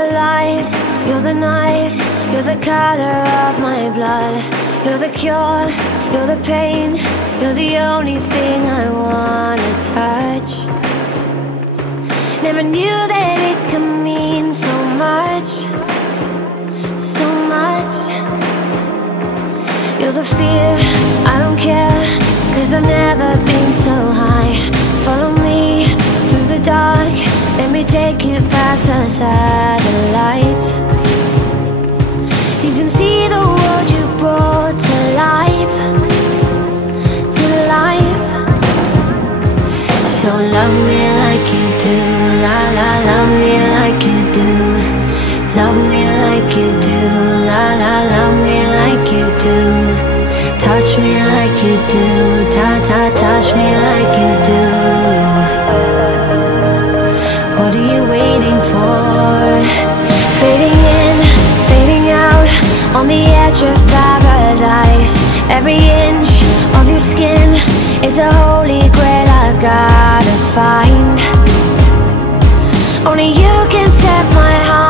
the light, you're the night, you're the color of my blood. You're the cure, you're the pain, you're the only thing I wanna touch. Never knew that it could mean so much, so much. You're the fear, I don't care, 'cause I've never been so high. Follow me through the dark, let me take you past the satellites. You can see the world you brought to life, to life. So love me like you do, la la, love me like you do. Love me like you do, la la, love me like you do. Touch me like you do, ta ta, touch me like you do. What are you waiting for? Fading in, fading out, on the edge of paradise. Every inch of your skin is a holy grail I've gotta find. Only you can set my heart